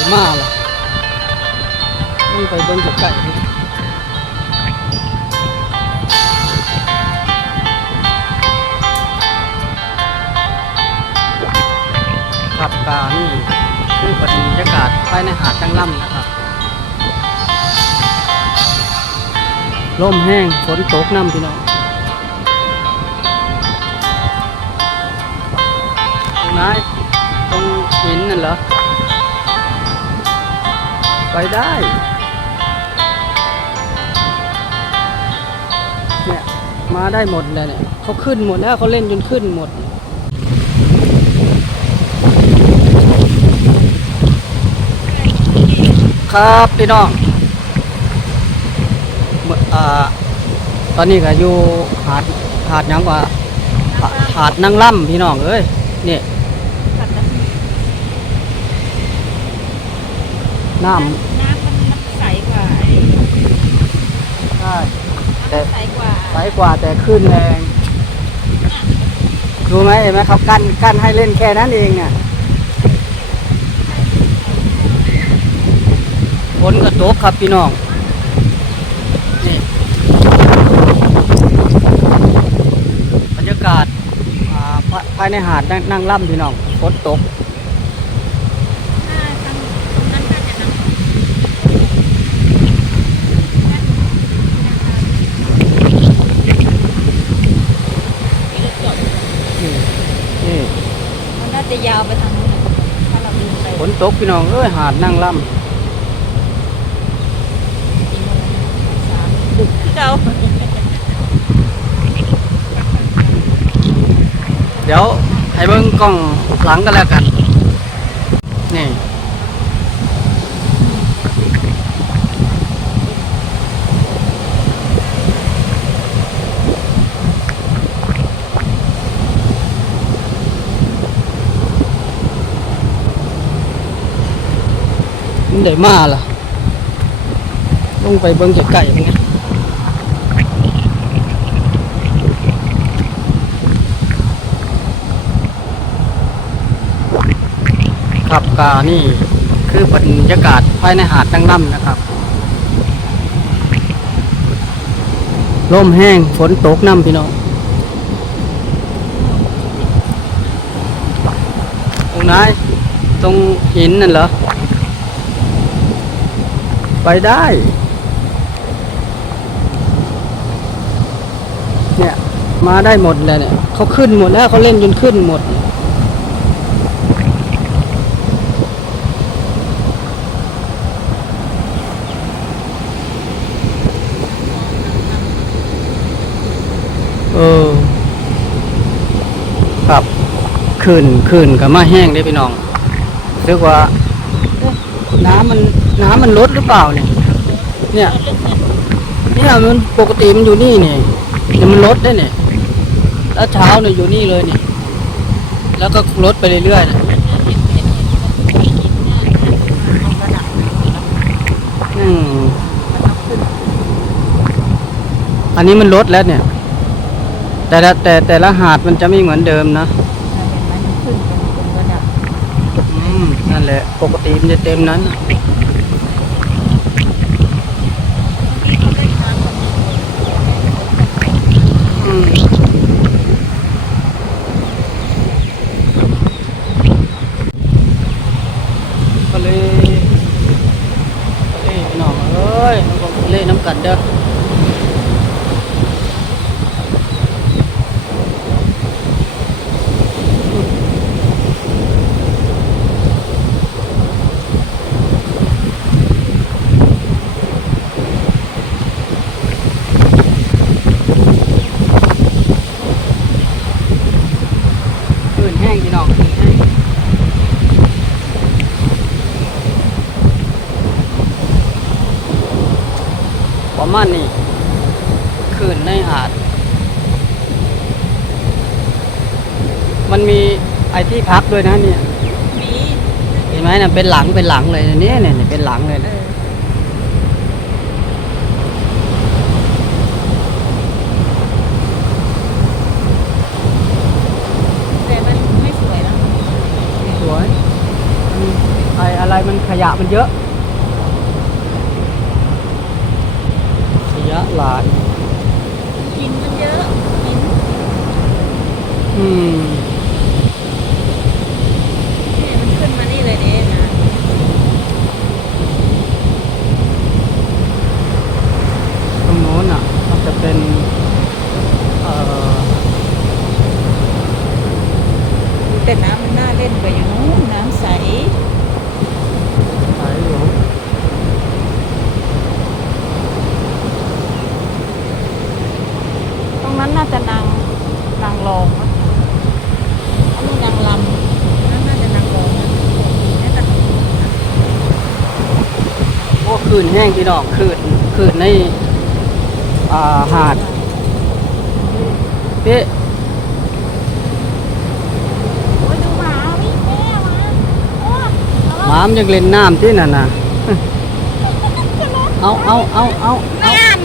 ยมากเล่ะต้องไปเบิ่งไกลๆดิครับกานี่คือบรรยากาศภายในหาดจังล่ำนะครับลมแห้งฝนตกน้ำพี่น้องตรงไหนตรงหินนั่นเหรอ ไปได้เนี่ยมาได้หมดเลยเนี่ยเขาขึ้นหมดแล้วเขาเล่นจนขึ้นหมดครับพี่น้องอตอนนี้ก็อยู่หาดหาดยังกว่าหาหาดนางล่ำพี่น้องเอ้ย นี่น้น้ำมันมันใสกว่าไอ้ำใช่แต่ น้ำมันใสกว่าไสกว่าแต่ขึ้นแรงรู้ไหมเห็นไหมเขากั้นกั้นให้เล่นแค่นั้นเองเนี่ยฝนก็ตกครับพี่น้องนี่บรรยากาศอ่าภาภายในหาดนั่งนั่งล่ำพี่น้องฝนตก ถ้าทางตรงนั้นน่าจะน้ำ นี่นี่ มันน่า จะยาวไปทางนู้นน่ะถ้าเราดูไปฝนตกพี่น้องเอ้ยหาดนั่งล่สามดึกคือเก่าำเดี๋ยวให้เบิ้งกล้องหลังกันแล้วกัน นี่ มันได้มาล่ะลงไปเบิ่งไก่ๆเนี่ยครับกานี่คือบรรยากาศภายในหาดตั้งน้ำนะครับลมแห้งฝนตกน้ำพี่น้องตรงไหนตรงหินนั่นเหรอ ไปได้ เนี่ย มาได้หมดเลยเนี่ยเขาขึ้นหมดแล้วเขาเล่นจนขึ้นหมด เออ ครับขึ้นขึ้นกับมาแห้งได้พี่น้องเรียกว่า น้ำมัน น้ำมันลดหรือเปล่าเนี่ย เนี่ยเนี่ยมันปกติมันอยู่นี่เนี่ยเนี่ยมันลดได้เนี่ยแล้วเช้าเนี่ยอยู่นี่เลยเนี่ยแล้วก็ลดไปเรื่อยๆนะอืมอันนี้มันลดแล้วเนี่ย แต่ละแต่แต่ละหาดมันจะไม่เหมือนเดิมนะเห็นไหมมันขึ้นเป็นเป็นระดับอืมนั่นแหละ ปกติมันจะเต็มนั้น ทะเลพี่น้องเอ้ยน้องทะเลน้ำกัดเด้อคืนแห้งพี่น้องคืนแห้งประมาณนี้คืนในหาด มันมีไอ ที่พักด้วยนะเนี่ย มีเห็นไหมน่ะเป็นหลังเป็นหลังเลยนะเนี่ยเนี่ยเนี่ยเป็นหลังเลยเอนะอแต่มันไม่สวยนะสวยมีไออะไรอะไรมันขยะมันเยอะ ขยะหลายหินมันเยอะหินอืม นี่มันขึ้นมานี่เลยเด้นะ ตรงโน้นอะ มันจะเป็น เอ่อ แต่น้ำมันน่าเล่นกว่าอย่างนู้นน้ำใสสายหลวงตรงนั้นน่าจะนางนางรองมั้งอันนี้นางลำนั่นน่าจะนางรองนะนี่แต่โอ้คืนแห้งพี่น้องคืนคืนในอ่าหาดเป๊ะ โอ้ยดูหมาวิ่งแม่มาโอ้ย ห มามนยังเล่นน้ำที่นั่นน่ะเอาเอาเอาเอาเอานั่น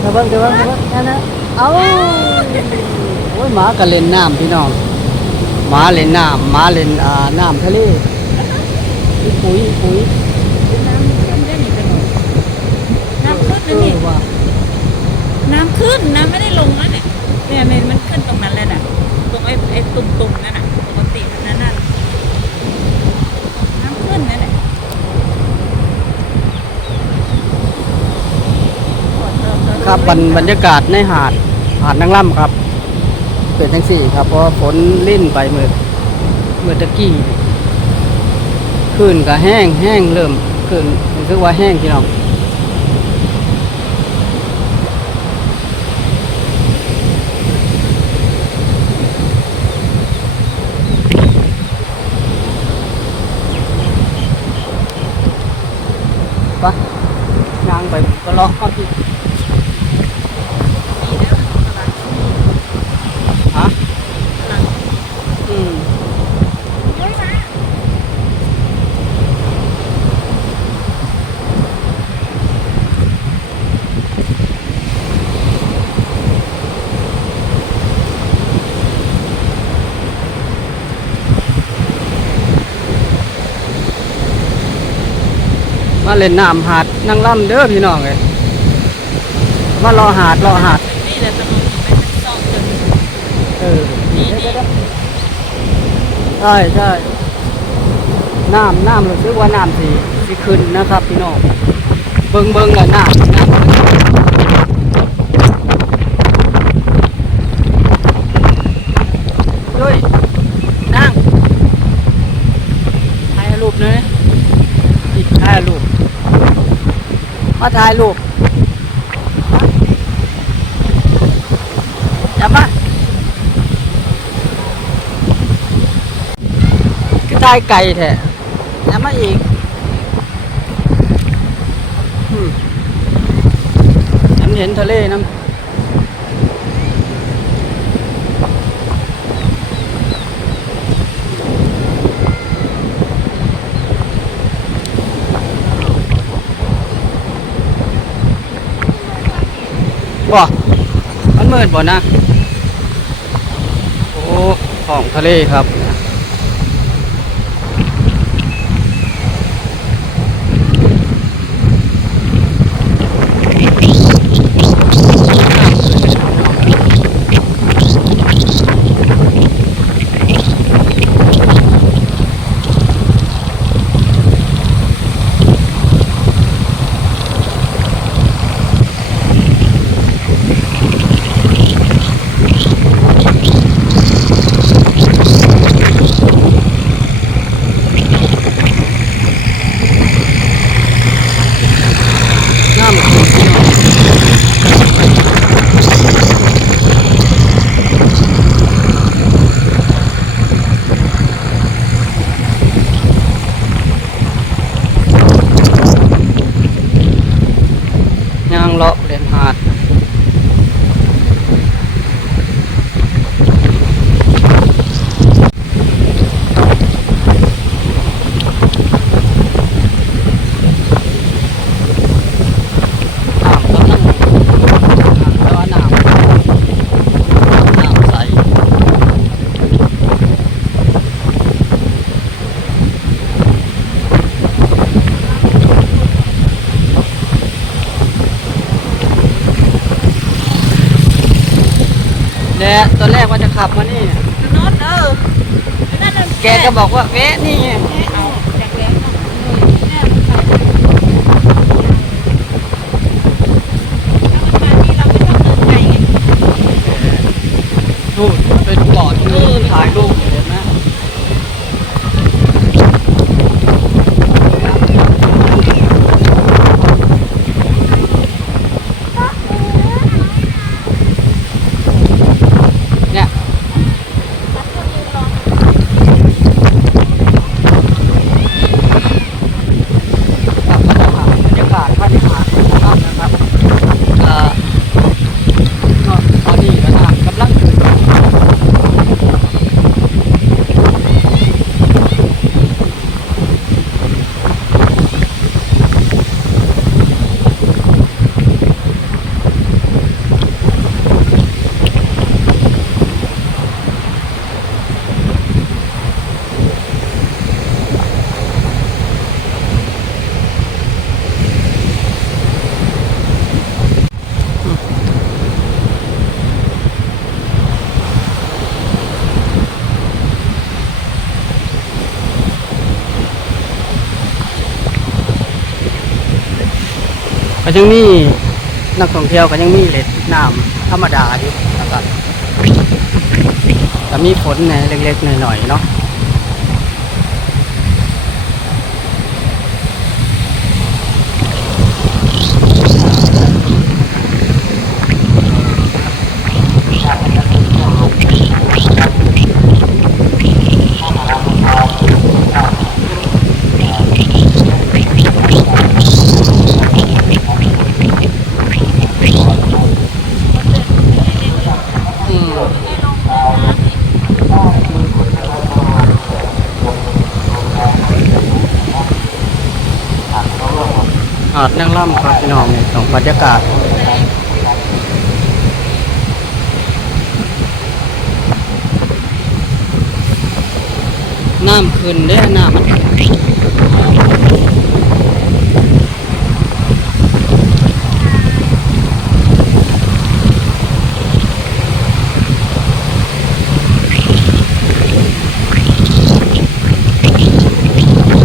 เดี๋ยวเบิ่งเดี๋ยวเบิ่งเดี๋ยวเบิ่งนั่นนะเอาโอ้ยหมาก็เล่นน้ำพี่น้องหมาเล่นน้ำหมาเล่นอ่าน้ำทะเลอีปุ๋ยอีปุ๋ยน้ำขึ้นได้หนิกันหนูน้ำขึ้นเอนะนี่อว่าน้ำขึ้นน้ำไม่ได้ลงแล้วเนี่ยเนี่ยมันมันขึ้นตรงนั้นเลยน่ะตรงไอ้ไอ้ตุ่มๆนั่นน่ะปกติมันนั่นน่ะน้ำขึ้นนั่นแหละ ครับบรรบรรยากาศในหาดหาดนางล่ำครับเป็นทั้งสี่ครับ เพราะฝนลิ่นไปเมื่อเมื่อตะกี้คลื่นก็แห้งแห้งเริ่มคลื่นรู้สึกว่าแห้งพี่น้องไปยางไปก็ลาะเข้าที่ มีแล้วตลาด ฮะ ตลาด อืม เฮ้ยมา มา เล่นน้ำหาดนางล่ำเด้อพี่น้องเลยมารอหาดรอหาดนี่แหละตำรวจไปเป็นซองจนเออนี่นี่ใช่ใช่น้ำน้ำรู้สึกว่าน้ำสีสีขึ้นนะครับ พี่น้องเบิงเบิงละน้ำน้ำด้วยนั่งถ่ายรูปหน่อยอีกถ่ายรูป มาถ่ายรูปจับมาคือตายไก่แท้จับมาอีกอืมฉันเห็นทะเลน้ำ บ่มันมืดบ่นะ โอ้ของทะเลครับ เและตอนแรกว่าจะ ขับมานี่ ถนนเออนั่นน่ะแกก็บอกว่าแวะนี่เอาจากแล้วเนาะแม่มันไปถ้ามันมาที่เราไม่ต้องเดินไกลไง นู่นเป็นเกาะตรงนี้ถ่ายรูปเห็นไหมเนี่ยครับบรรยากาศบรรยากาศภาพนะครับเอ่อก็ตอนนี้ก็น้ำกำลังขึ้น ก็ ยังมีนักท่องเที่ยวก็ยังมีเล็ดน้ำธรรมดาอยู่นะครับแต่มีฝนเนี่ยเล็กๆหน่อยๆเนาะอืมหาดนั่งล่ำครับพี่น้องเนี่ยของ บรรยากาศ น้ำขึ้นเด้อน้ำมันคร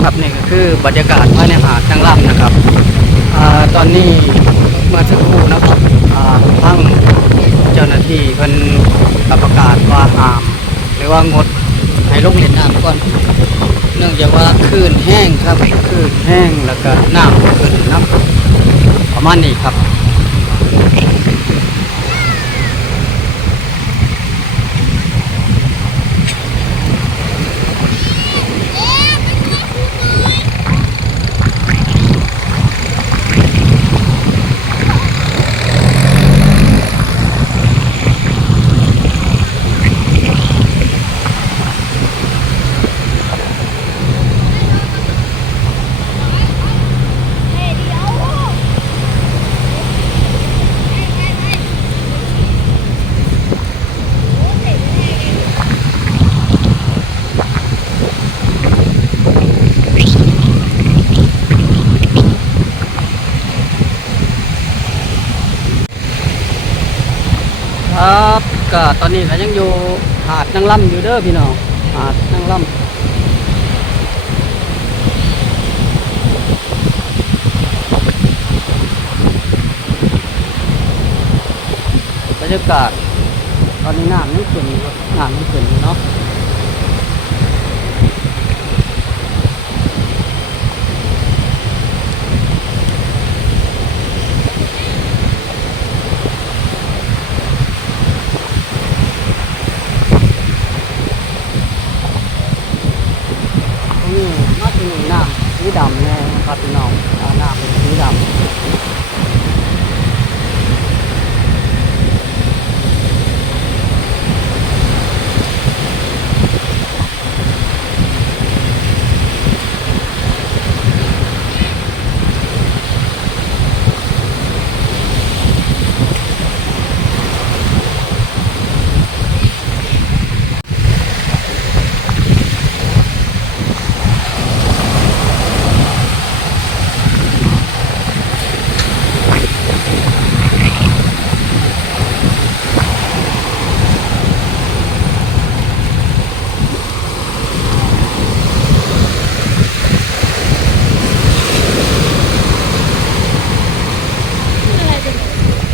ับนี่ก็คือบรรยากาศภายในหาดนั่งล่ำนะครับอตอนนี้ เมื่อสักครู่นะครับทั้งเจ้าหน้าที่เพิ่นประกาศว่าห้าม หรือว่างดให้ลงเล่นน้ำก่อน เนื่องจากว่าคลื่นแห้งครับคลื่นแห้งแล้วก็น้ำขึ้นน้ำประมาณนี้ครับก็ ตอนนี้ก็ยังอยู่หาดนางล่ำอยู่เด้อพี่น้องหาดนางล่ำบรรยากาศตอนนี้น้ำยังขึ้นอยู่น้ำยังขึ้นเนาะตรงนี้มาถึงน้ำสีดำแน่ครับพี่น้องอ่าน้ำเป็นสีดำ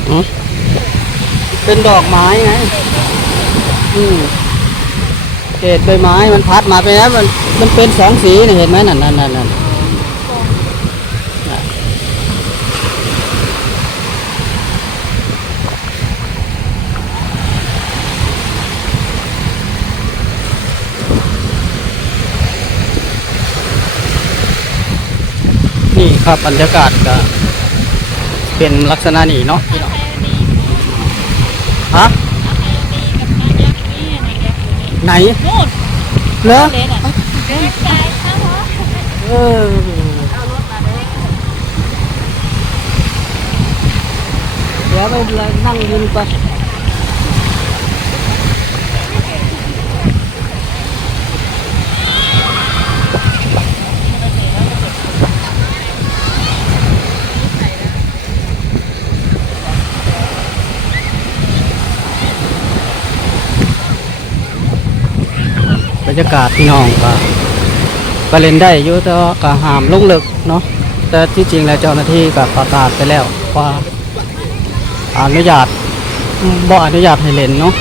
ค เป็นดอกไม้ไง อืมเศษใบไม้มันพัดมาไปแล้วมันมันเป็นสองสีเห็นไหมนั่นนั่นนั่นนั่นนี่ครับบรรยากาศก็เป็นลักษณะนี้เนาะพี่น้อง ฮะ ไหน นู่น เหรอ เล็กอ่ะเล็กใจครับพ่อ เออ เอารถมาเลย เดี๋ยวไปเลยนั่งยืนไปบ รรยากาศพี่น้องก็ก็เล่นได้อยู่แต่ว่าก็ห้ามลงลึกเนาะแต่ที่จริงแล้วเจ้าหน้าที่ก็ประกาศไปแล้วว่าอนุญาตบ่อนุญาตให้เล่นเนาะ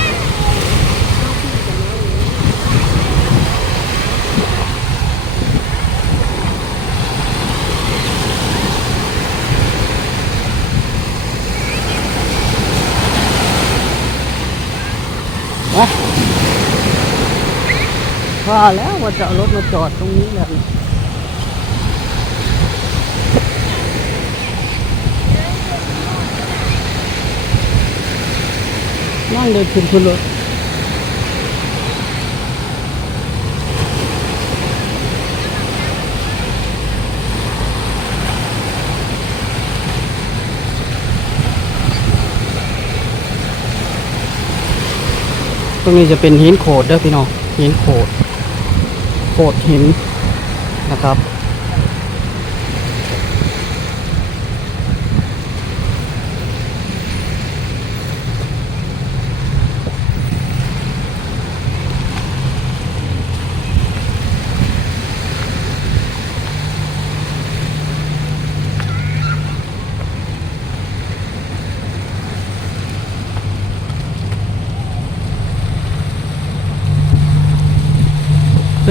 นะ ว่าแล้วว่าจะเอารถมาจอดตรงนี้แหละนั่งเดินขึ้นขึ้นรถตรงนี้จะเป็นหินโขดเด้อพี่น้องหินโขด โขดหินนะครับ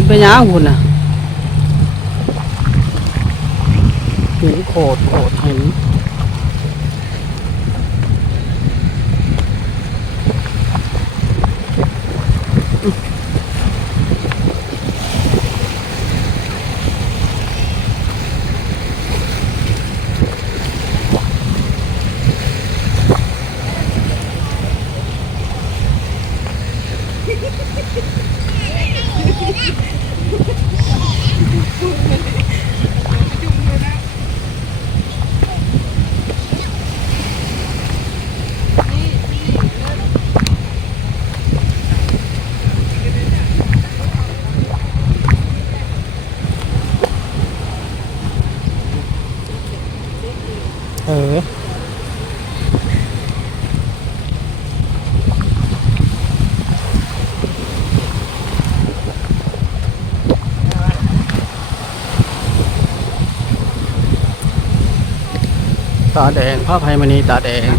ไปยางหุ่นอะหินโขดโขด ตาแดงพระภัยมณีตาแดง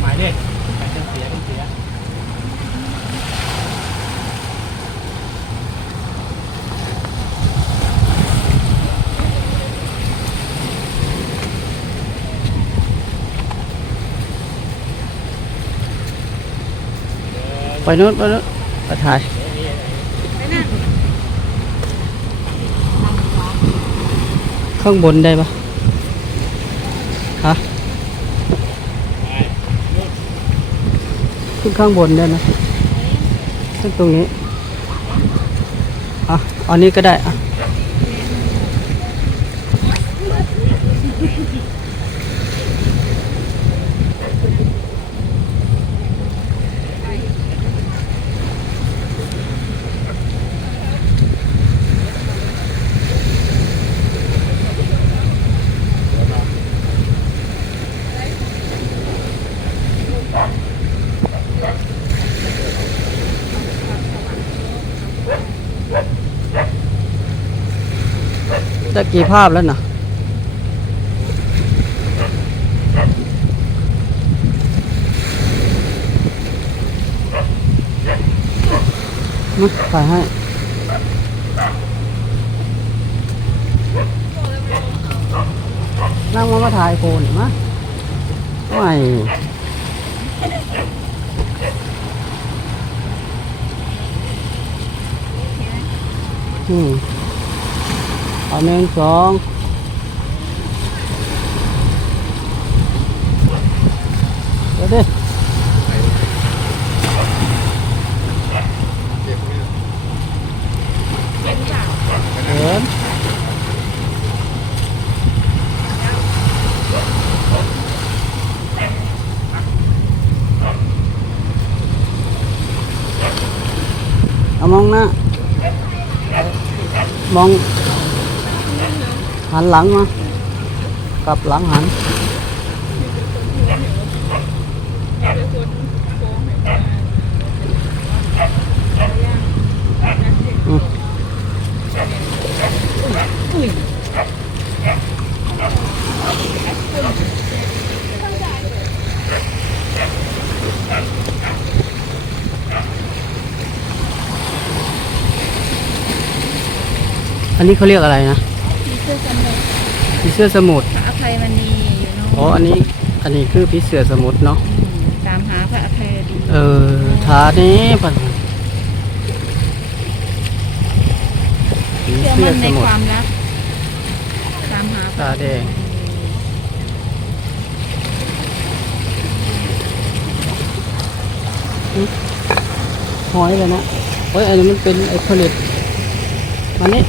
หมายเลขหมายเลขเสียต้องเสีย ไป นู้นไปนู้นไปถ่ายข้างบนได้ปะฮะขึ้นข้างบนได้นะขึ้นตรงนี้อะเอานี้ก็ได้อะ กี่ภาพแล้วนะมาถ่ายให้ นั่งมามาถ่ายโคนมาไม่อืมเอ หนึ่งสองเดี๋ยวดิเดินเอามองหน้ามอง หันหลังมากลับหลังหันอืมอันนี้เขาเรียกอะไรนะ สื้อสมุดผีเสื้อสมุทรพระอภัยมณีอยู่เนาะอ๋ออันนี้อันนี้คือผีเสื้อสมุทรเนาะอืมตามหาพระอภัยดีเออทานี้ปัญผีเชื่อเสื้อมั่นสในมุทครวามรักตามหาพระตาแดงหอยเลยนะเฮ้ยอันนี้มันเป็นไอ้ผลิตมันนี่